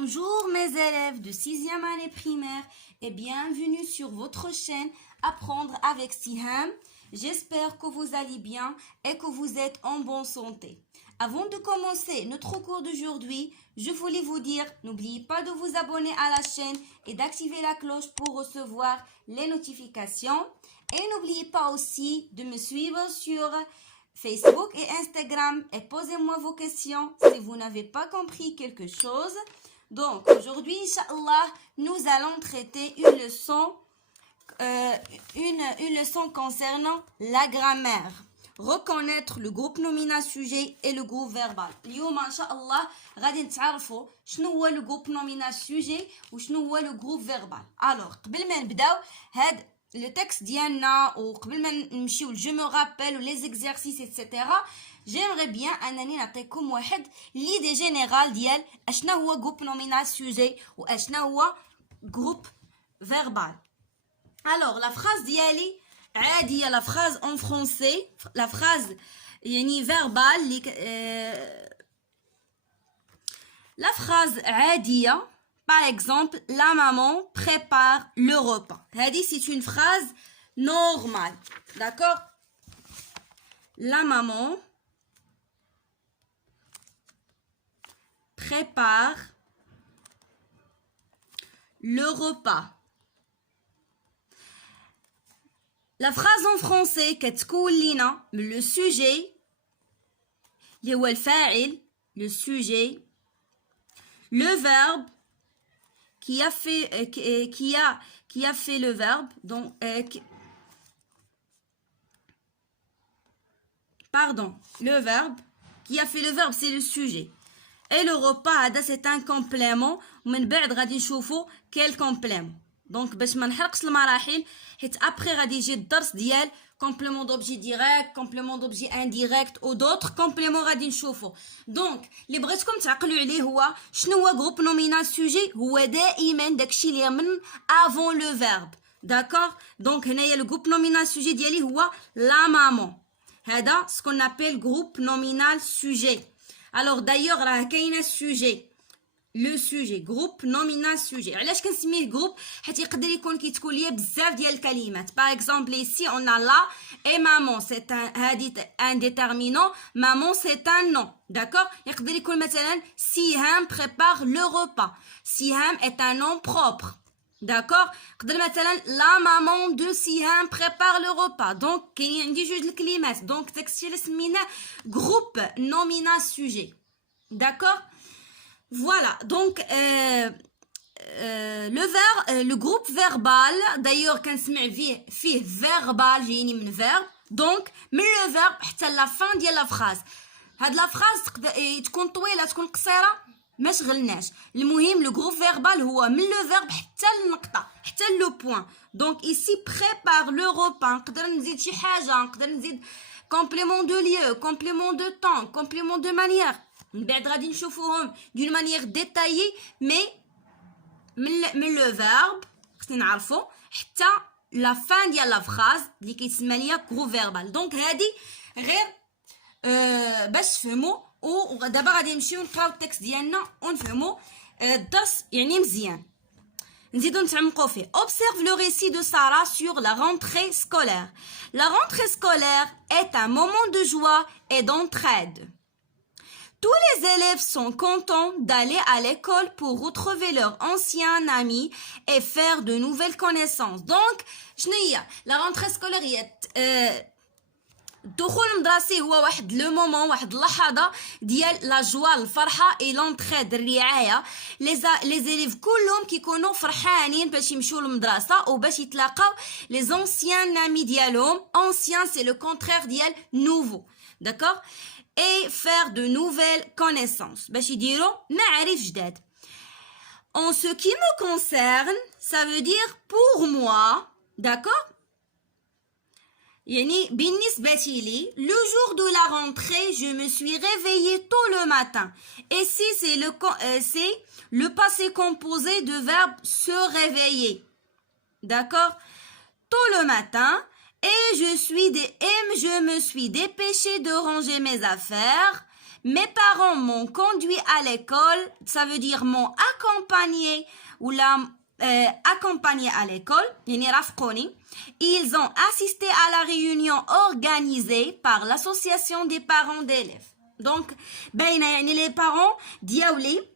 Bonjour mes élèves de 6e année primaire et bienvenue sur votre chaîne Apprendre avec Siham. J'espère que vous allez bien et que vous êtes en bonne santé. Avant de commencer notre cours d'aujourd'hui, je voulais vous dire, n'oubliez pas de vous abonner à la chaîne et d'activer la cloche pour recevoir les notifications. Et n'oubliez pas aussi de me suivre sur Facebook et Instagram et posez-moi vos questions si vous n'avez pas compris quelque chose. Donc aujourd'hui, Inch'Allah, nous allons traiter une leçon concernant la grammaire. Reconnaître le groupe nominal sujet et le groupe verbal. اليوم ان شاء الله غادي نتعرفوا شنو هو لو جروب نومينال سوجي وشنو هو لو جروب فيربال. الوغ قبل ما نبداو هاد لو تكست ديالنا وقبل ما نمشيو جو مو رابيل ولي زيكزارسيس ايتترا جيمري بيان انني نعطيكم واحد ليدي جينيرال ديال اشنا هو جروب نومينال سوجي واشنا هو جروب فيربال. الوغ لا فراز ديالي عادية la phrase en français la phrase يعني verbale la phrase عادية par exemple la maman prépare le repas. هذه c'est une phrase normale, d'accord? La maman prépare le repas. La phrase en français كتكون لينا le sujet اللي هو الفاعل le sujet, le verbe qui a fait le verbe donc le verbe qui a fait le verbe c'est le sujet et le repas هذا c'est un complément ومن بعد غادي نشوفوا quel complément. دونك باش ما نحرقش المراحل حيت ابري غادي يجي الدرس ديال كومبليمون دوبجي ديريكت كومبليمون دوبجي انديريكت او دوطر كومبليمون غادي نشوفو. دونك اللي بغيتكم تعقلوا عليه هو شنو هو جروب نومينال سوجي هو دائما داكشي اللي من افون لو فيرب. داكوغ دونك هنايا لو جروب نومينال سوجي ديالي هو لا مامون. هذا سكون ابيل جروب نومينال سوجي. الوغ دايوغ راه كاينه سوجي لو سوجي جروب نومينال سوجي. علاش كنسميه جروب؟ حيت يقدر يكون كيتكون ليا بزاف ديال الكلمات. باغ اكزومبل ايسي اون ا لا اي مامون سي هادي ان ديتيرمينون مامون سي ان نون. داكوغ يقدر يكون مثلا سيهام بريبار لو روبا سيهام est un nom propre. داكوغ يقدر مثلا لا مامون دو سيهام بريبار لو روبا. دونك كاينين عندي جوج الكلمات دونك داكشي اللي سميناه جروب نومينال سوجي. داكوغ Voilà, donc le groupe verbal, d'ailleurs quand فيه verbal جايني من verbe, donc من le verbe حتى la fin ديال la phrase. هاد la phrase تكون طويلة تكون قصيرة ما شغلناش. المهم le groupe verbal هو من le verbe حتى النقطة حتى le point. Donc ici prépare le repas. نقدر نزيد شي حاجة نقدر نزيد complément de lieu, complément de temps, complément de manière. من بعد غادي نشوفوهم d'une manière détaillée mais من le verbe خصني نعرفو حتى la fin ديال la phrase اللي كيتسمى ليا groupe verbal. دونك هادي غير باش تفهموا ودابا غادي نمشيو نقراو التكست ديالنا ونفهموا الدرس يعني مزيان نزيدو نتعمقو فيه. Observe le récit de Sarah sur la rentrée scolaire. La rentrée scolaire est un moment de joie et d'entraide. Tous les élèves sont contents d'aller à l'école pour retrouver leurs anciens amis et faire de nouvelles connaissances. Donc, شنو هي la rentrée scolaire هي الدخول المدرسي هو واحد لو مومون واحد اللحظه ديال لا جوا الفرحه اي لونتريد الرعايه. لي زيليف كلهم كيكونوا فرحانين باش يمشيو للمدرسه وباش يتلاقاو لي زونسيان امي ديالهم. ancien c'est le contraire ديال nouveau. d'accord et faire de nouvelles connaissances باش يديروا معارف جداد. En ce qui me concerne, ça veut dire pour moi, d'accord? يعني بالنسبة لي, le jour de la rentrée, je me suis réveillée tôt le matin. Et si c'est le passé composé de verbe se réveiller. D'accord? Tôt le matin, et je me suis dépêchée de ranger mes affaires. mes parents m'ont conduit à l'école, ça veut dire m'ont accompagné ou la accompagné à l'école, يعني رافقوني. Ils ont assisté à la réunion organisée par l'association des parents d'élèves. Donc باينه يعني les parents دياولي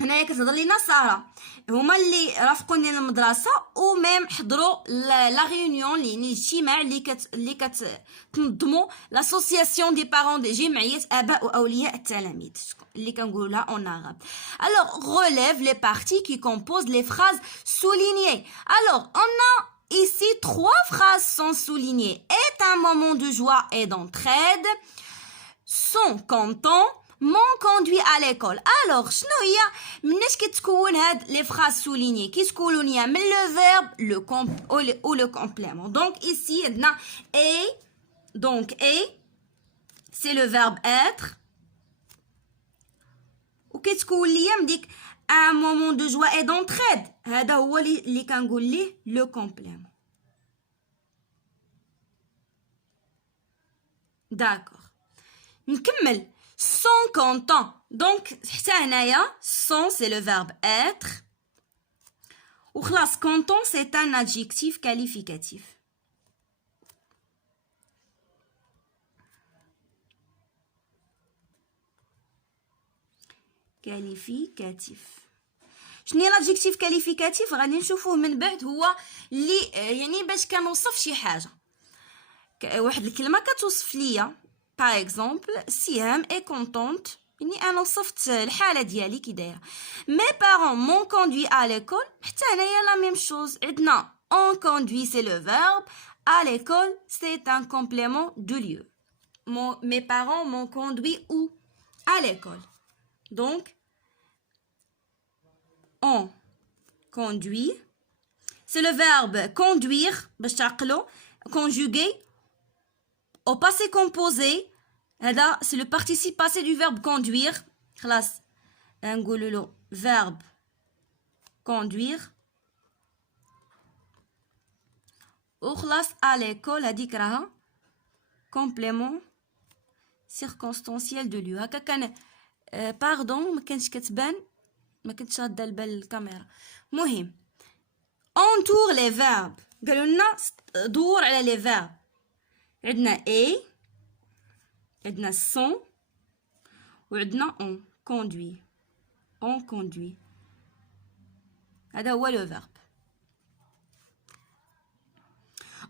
هنايا كتهضر لينا ساره هما اللي رافقوني للمدرسه وميم حضروا لا ريونيون يعني الاجتماع اللي كتنظموا لاسوسياسيون دي بارون دي جمعيه اباء واولياء التلاميذ اللي كنقولوا لها اون arabe. Alors relève les parties qui composent les phrases soulignées. Alors on a ici 3 phrases sont soulignées. Est un moment de joie et d'entraide, sont contents, m'ont conduit à l'école. Alors شنو هي مناش كتكون هاد لي phrases soulignées كيتكونوا ليا من le verbe ou le complément. Donc ici عندنا et, donc et c'est le verbe être وكتكون ليا من ديك un moment de joie et d'entraide هذا هو اللي كنقول ليه le complément. D'accord. نكمل sont contents. Donc حتى هنايا sont c'est le verbe être وخلاص content c'est un adjectif qualificatif. شنو هي l'adjectif qualificatif غادي نشوفوه من بعد. هو اللي يعني باش كنوصف شي حاجه واحد الكلمه كتوصف ليا. Par exemple, Siam est contente. يعني أنا وصفت الحالة ديالي كي دايرة. Mes parents m'ont conduit à l'école. حتى هنايا la même chose. عندنا on conduit c'est le verbe. À l'école c'est un complément de lieu. Mes parents m'ont conduit où? À l'école. Donc on conduit. C'est le verbe conduire. باش تعقلوا conjugué. Au passé composé, c'est le participe passé du verbe conduire. خلاص نقولوا له verbe conduire. وخلاص à l'école هذيك راها complément circonstanciel de lieu. هكا كان باردون ما كانش كتبان ما كنتش راده البال الكاميرا. مهم entoure les verbes. قالوا لنا دور على les verbes. عندنا et عندنا sont وعندنا on conduit. هذا هو le verbe.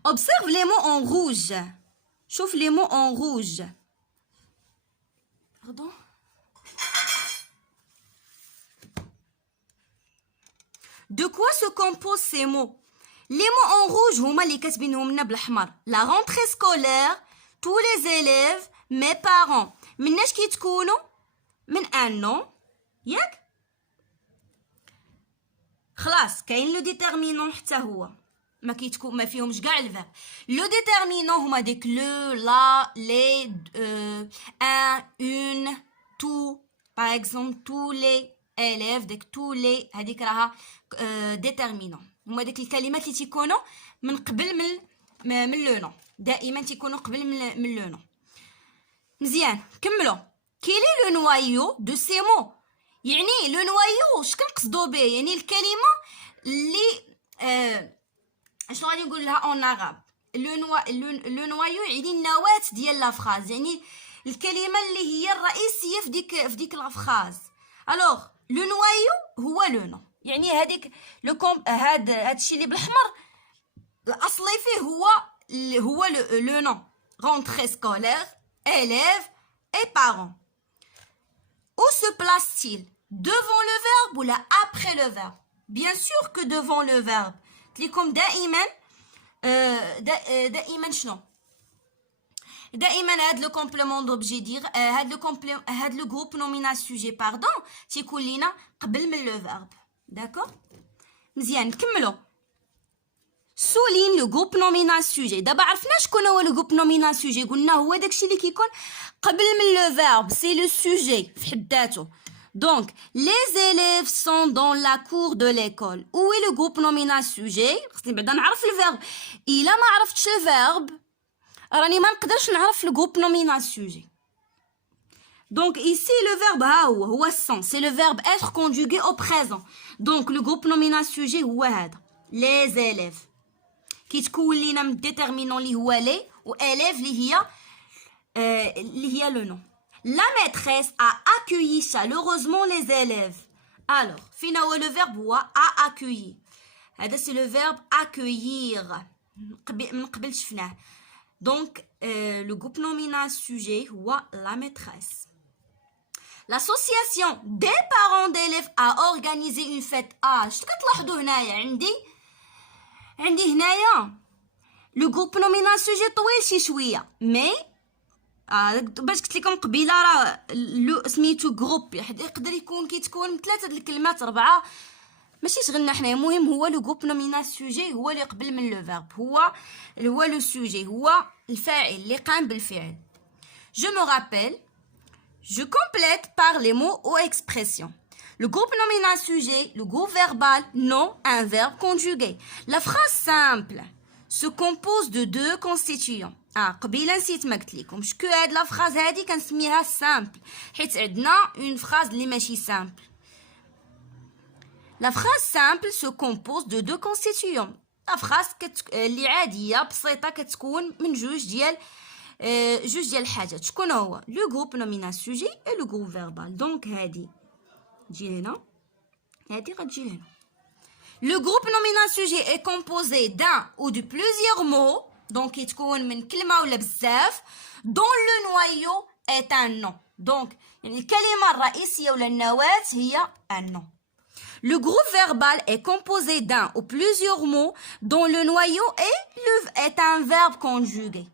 Observe les mots en rouge. شوف les mots en rouge. Pardon. De quoi se composent ces mots? Les mots en rouge هما اللي كاتبينهم لنا بالأحمر. La rentrée scolaire, tous les élèves, mes parents. مناش كيتكونوا؟ من un nom ياك؟ خلاص كاين لو ديتيرمينون حتى هو ما كيتكون ما فيهمش كاع الفيرب. لو ديتيرمينون هما ديك لو لا لي ان اون تو. باغ اكزومبل tous les élèves ديك tous les هذيك راها ديتيرمينون. هما ديك الكلمات اللي تيكونوا من قبل من لو نون. دائما تيكونوا قبل من لو نون. مزيان كملوا. كيلي لو نوايو دو سي مو. يعني لو نوايو اش كنقصدوا به؟ يعني الكلمه اللي شنو غادي نقول لها اون عرب. لو نوايو يعني النواه ديال لا فراز. يعني الكلمه اللي هي الرئيسيه في ديك لا فراز. الوغ لو نوايو هو لو نون. يعني هذيك هذا الشيء اللي بالاحمر الاصلي فيه هو لو نون. rentrée scolaire, élèves et parents. Où se place-t-il? Devant le verbe ou là après le verbe? Bien sûr que devant le verbe. تليكم دائما شنو؟ دائما هاد لو كومبليمون دوبجي دير هاد لو جروب نومينال سوجي باردون تيكون لينا قبل من لو فيرب. داكور مزيان نكملوا. سولين لو جروب نومينال سوجي. دابا عرفنا شكون هو لو جروب نومينال سوجي. قلنا هو داكشي اللي كيكون قبل من لو فيرب. سي لو سوجي في حد ذاته. Donc, les élèves sont dans la cour de l'école. Où est le groupe nominal sujet? خصني بعدا نعرف الفيرب. إلا ما عرفتش الفيرب راني ما نقدرش نعرف الجروب نومينال سوجي. Donc ici le verbe هو sont, c'est le verbe être conjugué au présent. Donc le groupe nominal sujet هو هذا les élèves. كيتكون لينا من déterminant اللي هو les و élève اللي هي le nom. La maîtresse a accueilli chaleureusement les élèves. Alors, فينا هو le verbe هو a accueilli. هذا c'est le verbe accueillir. من قبل شفناه. Donc le groupe nominal sujet هو la maîtresse. L'association des parents d'élèves a organisé une fête. شتو كتلاحظوا هنايا عندي هنايا لو جروب نومينال سوجي طويل شي شويه مي باش قلت لكم قبيله راه سميتو جروب يقدر يكون كيتكون من 3 د الكلمات 4 ماشي شغلنا حنايا. المهم هو لو جروب نومينال سوجي هو اللي قبل من لو فيرب هو لو سوجي هو الفاعل اللي قام بالفعل. Je me rappelle. Je complète par les mots ou expressions. Le groupe nominal sujet, le groupe verbal, nom, un verbe conjugué. La phrase simple se compose de 2 constituants. قبيله نسيت ما قلت لكم شكون هاد لا فراز هادي كنسميها simple حيت عندنا une phrase اللي ماشي simple. La phrase simple se compose de 2 constituants. La phrase اللي عاديه بسيطه كتكون من جوج ديال الحاجات. شكون هو لو جروب نومينال سوجي اي لو جروب فيربال. دونك هادي تجي هنا هادي غتجي هنا. لو جروب نومينال سوجي est composé d'un ou de plusieurs mots. دونك يتكون من كلمه ولا بزاف dont le noyau est un nom. دونك يعني الكلمه الرئيسيه ولا النواه هي un nom. Le groupe verbal est composé d'un ou plusieurs mots dont le noyau est un verbe conjugué.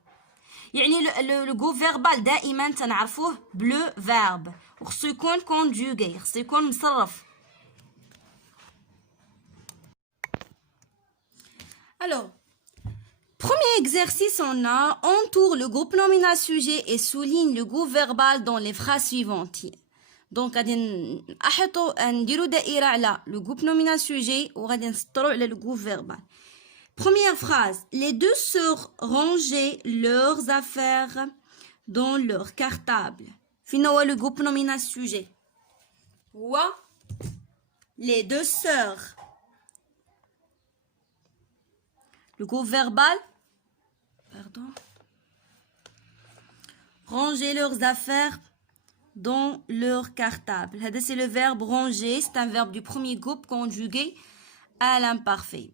يعني لو جروب فيربال دائما تنعرفوه بلو فيرب وخصو يكون كونجوغي خصو يكون مصرف. Alors, premier exercice on a entoure le groupe nominal sujet et souligne le groupe verbal dans les phrases suivantes. Donc غادي نحطوا نديروا دائره على لو جروب نومينال سوجي وغادي نسطروا على لو جروب فيربال. Première phrase. Les 2 sœurs rangeaient leurs affaires dans leur cartable. Finalement, le groupe nominal sujet. Ou les 2 sœurs. Le groupe verbal. Pardon. Ranger leurs affaires dans leur cartable. C'est le verbe ranger. C'est un verbe du premier groupe conjugué à l'imparfait.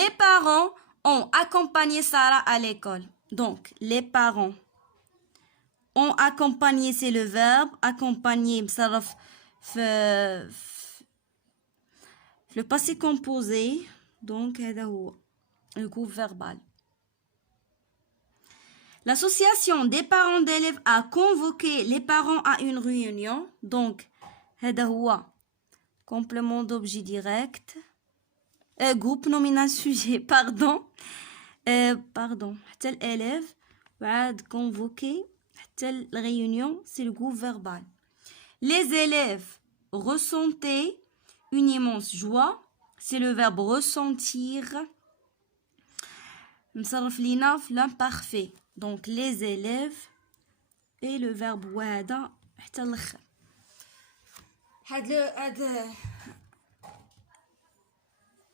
Les parents ont accompagné Sarah à l'école. Donc, les parents ont accompagné, c'est le verbe. Accompagner, le passé composé. Donc, le groupe verbal. L'association des parents d'élèves a convoqué les parents à une réunion. Donc, complément d'objet direct. Groupe nominal sujet, pardon. حتى الélève بعد convoquer حتى الréunion c'est le groupe verbal. Les élèves ressentaient une immense joie, c'est le verbe ressentir. مصرف لينا في l'imparfait. Donc les élèves et le verbe وهذا حتى الاخر. هاد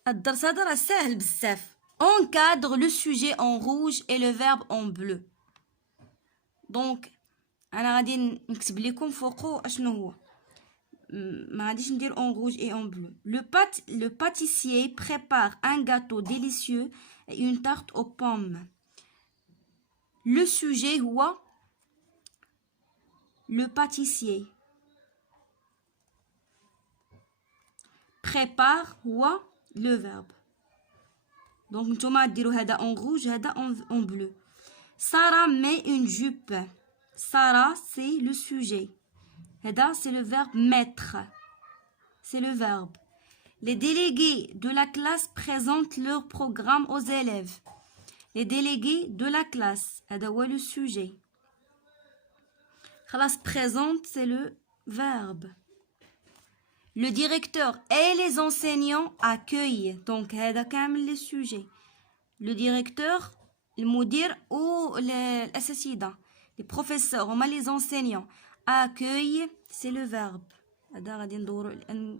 الدرس هذا راه ساهل بزاف. Encadre le sujet en rouge et le verbe en bleu. Donc انا غادي نكتب لكم فوقو اشنو هو ما غاديش ندير en rouge et en bleu. Le pâtissier prépare un gâteau délicieux et une tarte aux pommes. Le sujet هو le pâtissier. Prépare هو le verbe. Donc نتوما ديروا هذا en rouge هذا en bleu. Sarah met une jupe. Sarah c'est le sujet. هذا c'est le verbe mettre. C'est le verbe. Les délégués de la classe présentent leur programme aux élèves. Les délégués de la classe هذا هو le sujet. خلاص présente c'est le verbe. Le directeur et les enseignants accueillent. Donc هذا كامل les sujets. Le directeur, المدير ou الأساتذة. Les professeurs هما les enseignants accueil c'est le verbe. هذا غادي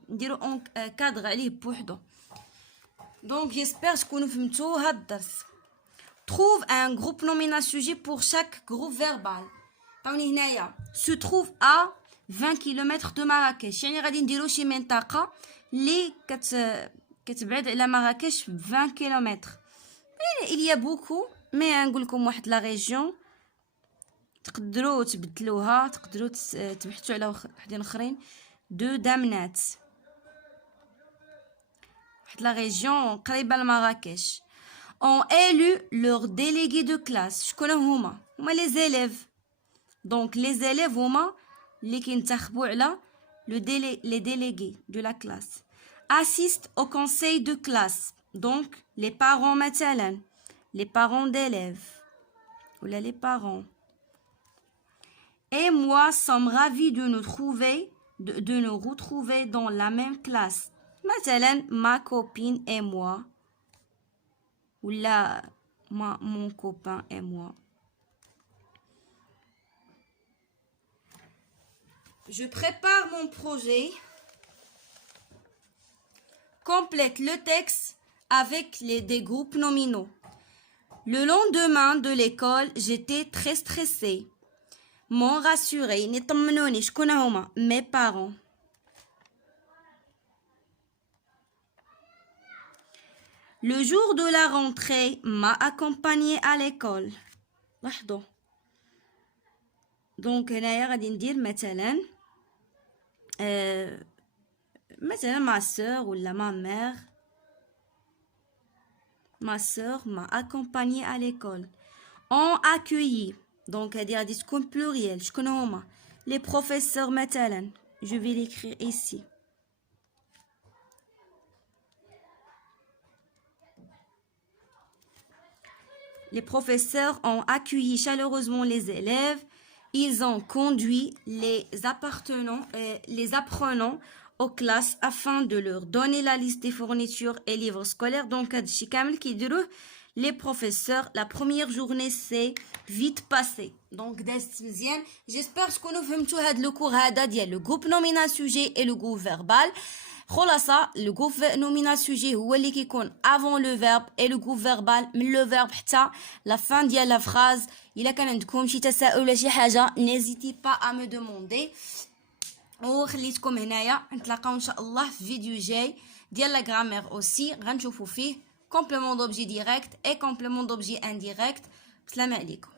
نديرو اون كادغ عليه بوحدو. دونك جيسبر تكونوا فهمتوا هاد الدرس. trouve un groupe nominal sujet pour chaque groupe verbal. عطاوني هنايا se trouve à 20 km de Marrakech. يعني غادي نديرو شي منطقه اللي كتبعد على مراكش 20 كيلومتر. il y a beaucoup mais نقول لكم واحد لا ريجيون تقدروا تبدلوها، تقدروا تبحثوا على وحدين اخرين. دو دامنات واحد لا ريجيون قريبه لمراكش. ont élu leur délégué de classe. شكون هما لي زيليف. دونك لي زيليف هما اللي كينتخبوا على les délégués de la classe. assiste au conseil de classe. donc les parents مثلا les parents d'élèves ou là les parents. et moi sommes ravis de nous retrouver dans la même classe. مثلا ma copine et moi ou là mon copain et moi. Je prépare mon projet. Complète le texte avec des groupes nominaux. Le lendemain de l'école, j'étais très stressée. M'ont rassuré. نطمنوني شكون هما mes parents. Le jour de la rentrée, m'a accompagné à l'école. لاحظوا. donc هنايا غادي ندير مثلا مثلا ma sœur ou la ma mère. ma sœur m'a accompagné à l'école. ont accueilli. donc هادي غادي تكون pluriel. شكون هما les professeurs مثلا. je vais l'écrire ici. les professeurs ont accueilli chaleureusement les élèves. ils ont conduit les apprenants aux classes afin de leur donner la liste des fournitures et livres scolaires. donc هادشي كامل كيديروه les professeurs. la première journée c'est vite passé. donc دازت مزيان. j'espère تكونوا فهمتوا هاد لو كور هذا ديال لو groupe nominal sujet et le groupe verbal. خلاصه لو groupe nominal sujet هو اللي كيكون avant le verbe et le groupe verbal من le verbe حتى la fin ديال la phrase. الا كان عندكم شي تساؤل ولا شي حاجه n'hésitez pas à me demander. وخليتكم هنايا نتلاقاو ان شاء الله في فيديو جاي ديال لا غرامير اوسي غنشوفوا فيه complément d'objet direct et complément d'objet indirect. بسلام عليكم.